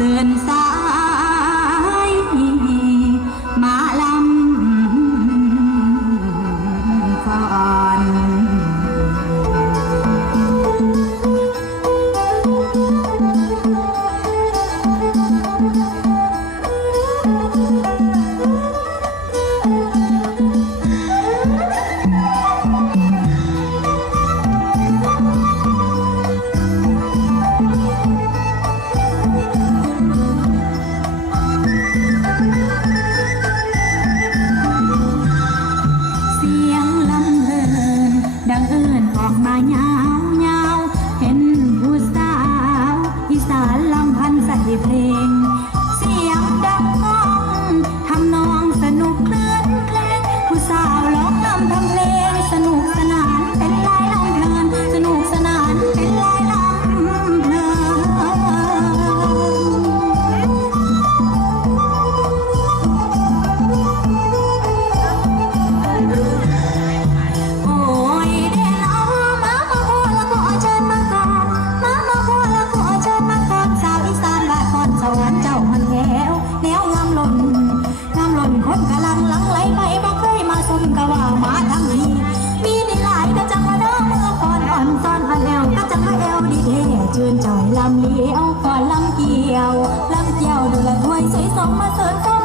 sườn xa con hoa nghèo cá chắc hoa eo đi thế chuyên trời làm lý eo còn làm kiều làm kiều được là thôi sẽ sống mà sớm không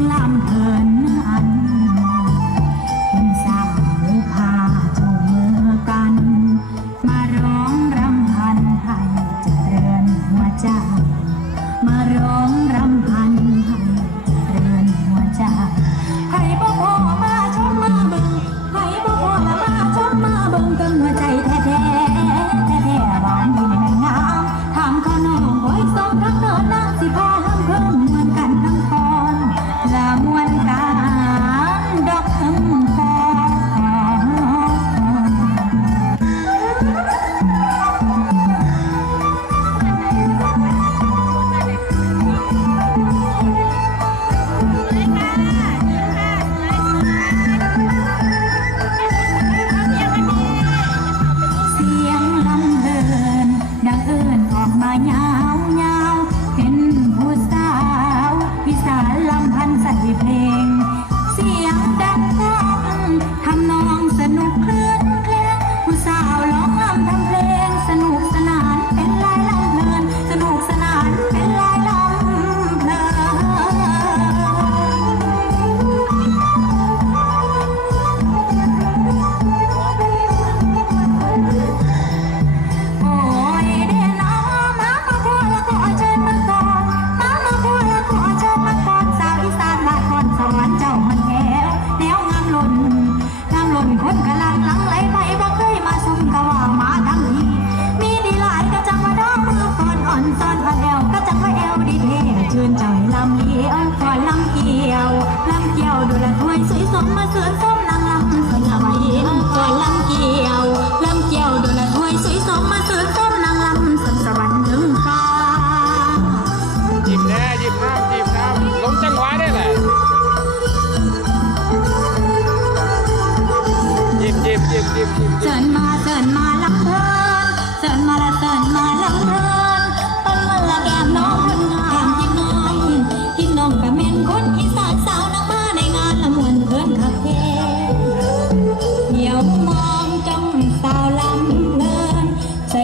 I'm lantern.